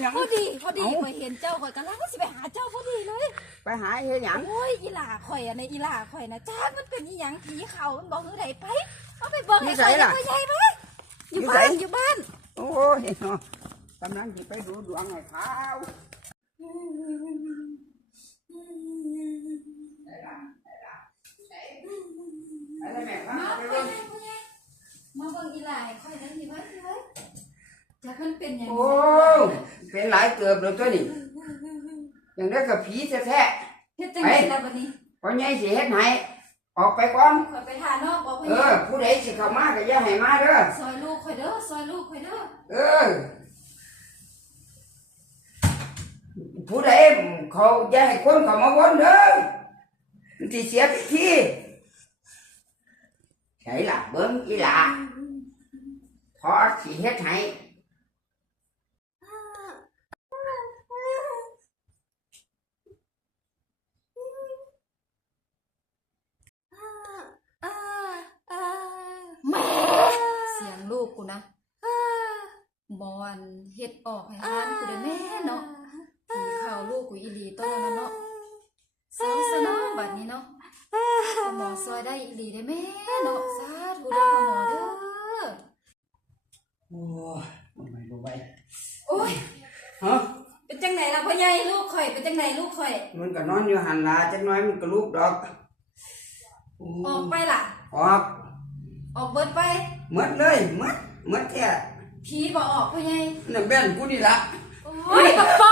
หยังพอดีพอดีเอ้าข่อยเห็นเจ้าข่อยกำลังสิไปหาเจ้าพอดีเลย ไปหาเฮ็ดหยังโอ้ยอีหล่าข่อยอะในอีหล่าข่อยนะจ้ามันเป็นอีหยังผีเขามันบอกคือไดไปเอาไปบอกให้ข่อยพ่อใหญ่ไปอยู่บ้านอยู่บ้านโอ้ยเนาะกำลังสิไปดูดวงให้เขาไปเลยแม่ครับมาไปพ่อเบิ่งใหญ่พ่อใหญ่มาเบิ่งอีหล่าให้ข่อยได้ยินไว้ยินไว้จากมันเป็นอย่างโอ้เป็น หลายเกือบแล้วตัวนี้อย่างนี้กับผีแท้เฮ็ดจังไดล่ะบัดนี้ๆพอใหญ่สิเฮ็ดให้ออกไปก่อน ข่อยไปทานอกบอกพ่อเอใหญ่อผู้ใดสิเข้ามาก็อย่าให้มาเด้อ ซอยลูกข่อยเด้อซอยลูกข่อยเด้อเออ ผู้ใดเขาอย่าให้คนเข้ามาวนเด้อมันสิเสียพิธีใช่ล่ะเบิ่งอีหล่ะพอสิเฮ็ดให้ แม่เสียงลูกกูนะบอนเฮ็ดออกให้ร้านกูได้แม่เนาะผีเข้าลูกกูอีหลีต้นนั้นเนาะเศร้าซะเนาะบัดนี้เนาะพ่อหมอซอยได้อีหลีได้แม่เนาะสาธุเด้อพ่อหมอเด้อโอ้ยไม่รู้ไปโอ้ยฮะเป็นจังไหนล่ะพ่อใหญ่ลูกข่อยเป็นจังไหนลูกข่อย มันก็นอนอยู่หันลาจักหน้อยมันก็ลุกดอกโอ้ออกไปล่ะออก ออกเบิดไปหมดเลยหมดหมดแท้ผีบ่ออกพ่อใหญ่นั่นแม่นกูนี่ล่ะโอ้ยบักปอบมึงเอ้ย